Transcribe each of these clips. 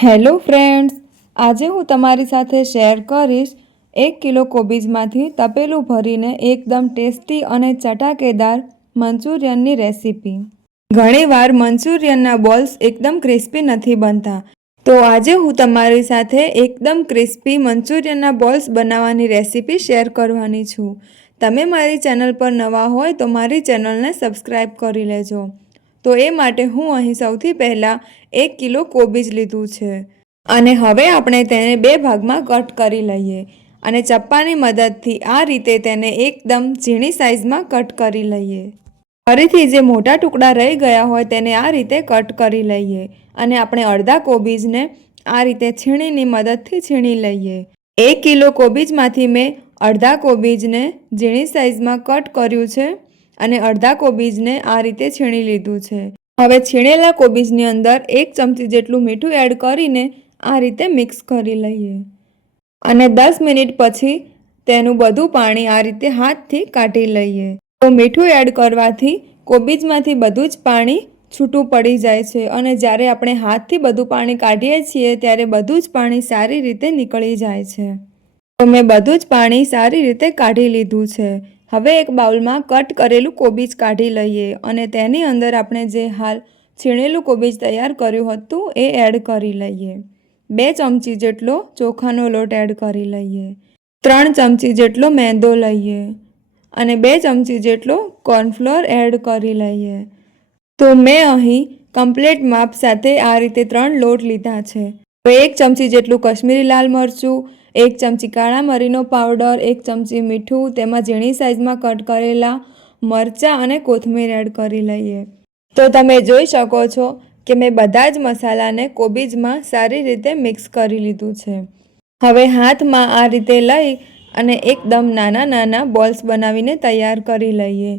Hello friends, આજે હું તમારી સાથે શેર કરીશ એક કિલો કોબીજમાંથી તપેલું ભરીને એકદમ ટેસ્ટી અને ચટાકેદાર મંચુરિયનની રેસીપી. ઘણીવાર મંચુરિયનના બોલ્સ એકદમ ક્રિસ્પી નથી બનતા. તો આજે હું તમારી સાથે એકદમ ક્રિસ્પી મંચુરિયનના બોલ્સ બનાવવાની રેસીપી શેર કરવાની છું. તમે મારી ચેનલ પર નવા હોય તો મારી ચેનલને સબસ્ક્રાઈબ કરી લેજો. તો એ માટે હું અહીં સૌથી પહેલાં એક કિલો કોબીજ લીધું છે. અને હવે આપણે તેને બે ભાગમાં કટ કરી લઈએ અને ચપ્પાની મદદથી આ રીતે તેને એકદમ ઝીણી સાઇઝમાં કટ કરી લઈએ. ફરીથી જે મોટા ટુકડા રહી ગયા હોય તેને આ રીતે કટ કરી લઈએ અને આપણે અડધા કોબીજને આ રીતે છીણીની મદદથી છીણી લઈએ. એક કિલો કોબીજમાંથી મેં અડધા કોબીજને ઝીણી સાઇઝમાં કટ કર્યું છે. અને અડધા કોબીજને આ રીતે છીણી લીધું છે. હવે છીણેલા કોબીજની અંદર એક ચમચી જેટલું મીઠું એડ કરીને આ રીતે મિક્સ કરી લઈએ. અને દસ મિનિટ પછી તેનું બધું પાણી આ રીતે હાથથી કાઢી લઈએ. તો મીઠું એડ કરવાથી કોબીજમાંથી બધું જ પાણી છૂટું પડી જાય છે અને જ્યારે આપણે હાથથી બધું પાણી કાઢીએ છીએ ત્યારે બધું જ પાણી સારી રીતે નીકળી જાય છે. તો મેં બધું જ પાણી સારી રીતે કાઢી લીધું છે. હવે એક બાઉલમાં કટ કરેલું કોબીજ કાઢી લઈએ અને તેની અંદર આપણે જે હાલ છીણેલું કોબીજ તૈયાર કર્યું હતું એ એડ કરી લઈએ. બે ચમચી જેટલો ચોખાનો લોટ એડ કરી લઈએ. ત્રણ ચમચી જેટલો મેંદો લઈએ અને બે ચમચી જેટલો કોર્નફ્લોર એડ કરી લઈએ. તો મેં અહીં કમ્પ્લેટ માપ સાથે આ રીતે ત્રણ લોટ લીધા છે. એક ચમચી જેટલું કશ્મીરી લાલ મરચું એક ચમચી કાળા મરીનો પાવડર, એક ચમચી મીઠું, તેમાં ઝીણી સાઇઝમાં કટ કરેલા મરચાં અને કોથમીર એડ કરી લઈએ. તો તમે જોઈ શકો છો કે મેં બધા જ મસાલાને કોબીજમાં સારી રીતે મિક્સ કરી લીધું છે. હવે હાથમાં આ રીતે લઈ અને એકદમ નાના નાના બોલ્સ બનાવીને તૈયાર કરી લઈએ.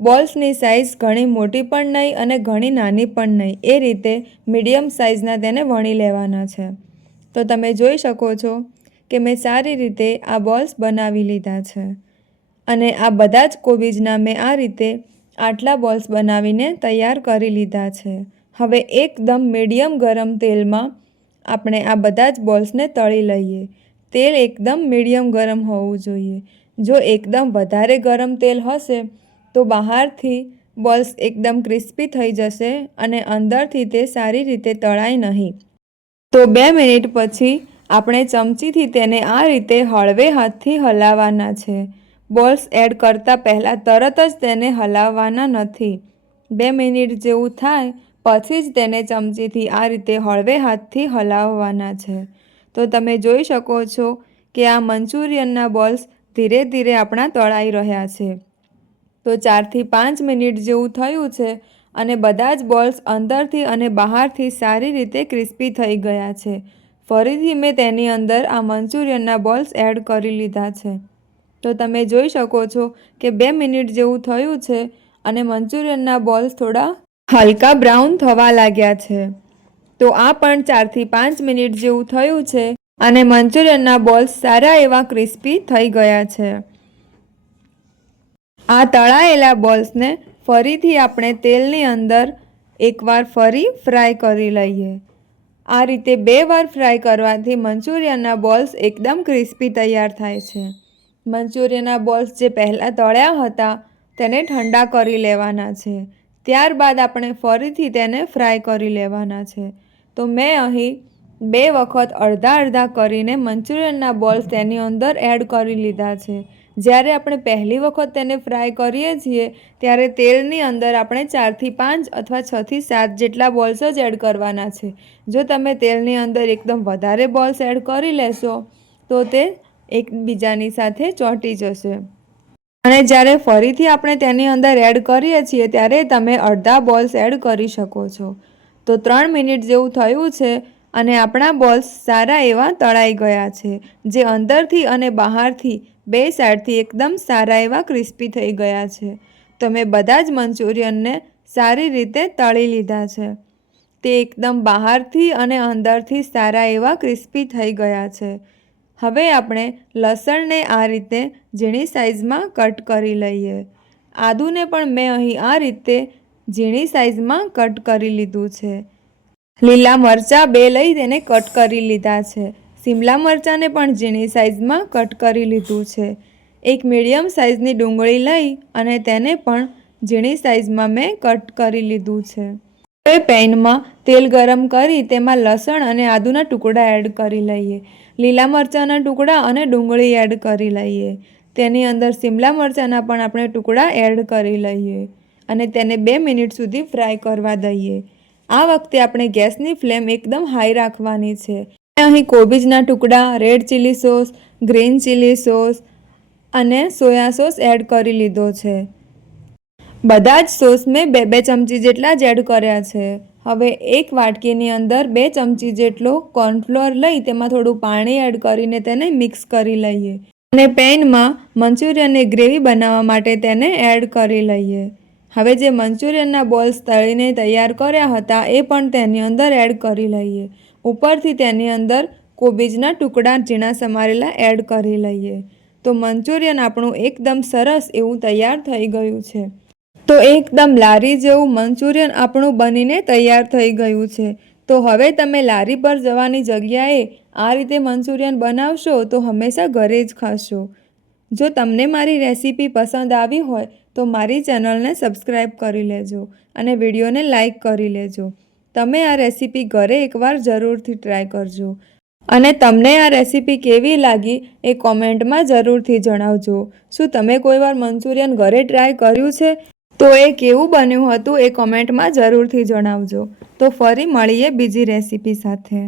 બોલ્સની સાઇઝ ઘણી મોટી પણ નહીં અને ઘણી નાની પણ નહીં. એ રીતે મીડિયમ સાઇઝના તેને વણી લેવાના છે. તો તમે જોઈ શકો છો કે મેં સારી રીતે આ બોલ્સ બનાવી લીધા છે. અને આ બધા જ કોબીજના મેં આ રીતે આટલા બોલ્સ બનાવીને તૈયાર કરી લીધા છે. હવે એકદમ મીડિયમ ગરમ તેલમાં આપણે આ બધા જ બોલ્સને તળી લઈએ. તેલ એકદમ મીડિયમ ગરમ હોવું જોઈએ. જો એકદમ વધારે ગરમ તેલ હશે, તો બહારથી બોલ્સ એકદમ ક્રિસ્પી થઈ જશે અને અંદરથી તે સારી રીતે તળાય નહીં. તો બે મિનિટ પછી આપણે ચમચીથી તેને આ રીતે હળવે હાથથી હલાવવાના છે. બોલ્સ એડ કરતાં પહેલાં તરત જ તેને હલાવવાના નથી. બે મિનિટ જેવું થાય પછી જ તેને ચમચીથી આ રીતે હળવે હાથથી હલાવવાના છે. તો તમે જોઈ શકો છો કે આ મંચુરિયનના બોલ્સ ધીરે ધીરે આપણા તળાઈ રહ્યા છે. તો ચારથી પાંચ મિનિટ જેવું થયું છે અને બધા જ બોલ્સ અંદરથી અને બહારથી સારી રીતે ક્રિસ્પી થઈ ગયા છે. ફરીથી મેં તેની અંદર આ મંચુરિયનના બોલ્સ એડ કરી લીધા છે. તો તમે જોઈ શકો છો કે બે મિનિટ જેવું થયું છે અને મંચુરિયનના બોલ્સ થોડા હલકા બ્રાઉન થવા લાગ્યા છે. તો આ પણ ચારથી પાંચ મિનિટ જેવું થયું છે અને મંચુરિયનના બોલ્સ સારા એવા ક્રિસ્પી થઈ ગયા છે. આ તળાયેલા બોલ્સને ફરીથી આપણે તેલની અંદર એકવાર ફરી ફ્રાય કરી લઈએ. આ રીતે બે વાર ફ્રાય કરવાથી મંચુરિયનના બોલ્સ એકદમ ક્રિસ્પી તૈયાર થાય છે. મંચુરિયનના બોલ્સ જે પહેલાં તળ્યા હતા, તેને ઠંડા કરી લેવાના છે. ત્યારબાદ આપણે ફરીથી તેને ફ્રાય કરી લેવાના છે. તો મેં અહીં બે વખત અડધા અડધા કરીને મંચુરિયનના બોલ્સ તેની અંદર એડ કરી લીધા છે. જ્યારે આપણે પહેલી વખત તેને ફ્રાય કરીએ છીએ, ત્યારે તેલની અંદર આપણે ચારથી પાંચ અથવા છથી સાત જેટલા બોલ્સ જ એડ કરવાના છે. જો તમે તેલની અંદર એકદમ વધારે બોલ્સ એડ કરી લેશો, તો તે એકબીજાની સાથે ચોંટી જશે. અને જ્યારે ફરીથી આપણે તેની અંદર એડ કરીએ છીએ, ત્યારે તમે અડધા બોલ્સ એડ કરી શકો છો. તો ત્રણ મિનિટ જેવું થયું છે અને આપણા બોલ્સ સારા એવા તળાઈ ગયા છે, જે અંદરથી અને બહારથી બે સાઈડથી એકદમ સારા એવા ક્રિસ્પી થઈ ગયા છે. તો મેં બધા જ મંચુરિયનને સારી રીતે તળી લીધા છે. તે એકદમ બહારથી અને અંદરથી સારા એવા ક્રિસ્પી થઈ ગયા છે. હવે આપણે લસણને આ રીતે ઝીણી સાઇઝમાં કટ કરી લઈએ. આદુને પણ મેં અહીં આ રીતે ઝીણી સાઇઝમાં કટ કરી લીધું છે. લીલા મરચાં બે લઈ તેને કટ કરી લીધા છે. સિમલા મરચાંને પણ ઝીણી સાઇઝમાં કટ કરી લીધું છે. એક મીડિયમ સાઇઝની ડુંગળી લઈ અને તેને પણ ઝીણી સાઇઝમાં મેં કટ કરી લીધું છે. હવે પેનમાં તેલ ગરમ કરી તેમાં લસણ અને આદુના ટુકડા એડ કરી લઈએ. લીલા મરચાંના ટુકડા અને ડુંગળી એડ કરી લઈએ. તેની અંદર સિમલા મરચાંના પણ આપણે ટુકડા એડ કરી લઈએ અને તેને બે મિનિટ સુધી ફ્રાય કરવા દઈએ. આ વખતે આપણે ગેસની ફ્લેમ એકદમ હાઈ રાખવાની છે. અહીં કોબીજના ટુકડા, red chilli sauce, green chilli sauce અને સોયા સોસ એડ કરી લીધો છે. બધા જ સોસ મેં બે બે ચમચી જેટલા જ એડ કર્યા છે. હવે એક વાટકીની અંદર બે ચમચી જેટલો કોર્નફ્લોર લઈ તેમાં થોડું પાણી એડ કરીને તેને મિક્સ કરી લઈએ અને પેનમાં મંચુરિયનની ગ્રેવી બનાવવા માટે તેને એડ કરી લઈએ. હવે જે મંચુરિયનના બોલ્સ તળીને તૈયાર કર્યા હતા એ પણ તેની અંદર એડ કરી લઈએ. ઉપરથી તેની અંદર કોબીજના ટુકડા ઝીણા સમારેલા એડ કરી લઈએ. તો મંચુરિયન આપણું એકદમ સરસ એવું તૈયાર થઈ ગયું છે. તો એકદમ લારી જેવું મંચુરિયન આપણું બનીને તૈયાર થઈ ગયું છે. તો હવે તમે લારી પર જવાની જગ્યાએ આ રીતે મંચુરિયન બનાવશો તો હંમેશા ઘરે જ ખાશો. જો તમને મારી રેસીપી પસંદ આવી હોય, તો મારી ચેનલને સબસ્ક્રાઈબ કરી લેજો અને વિડીયોને લાઇક કરી લેજો. તમે આ રેસીપી ઘરે એકવાર જરૂરથી ટ્રાય કરજો. અને તમને આ રેસીપી કેવી લાગી એ કોમેન્ટમાં જરૂરથી જણાવજો. શું તમે કોઈવાર મંચુરિયન ઘરે ટ્રાય કર્યું છે? તો એ કેવું બન્યું હતું એ કોમેન્ટમાં જરૂરથી જણાવજો. તો ફરી મળીએ બીજી રેસીપી સાથે.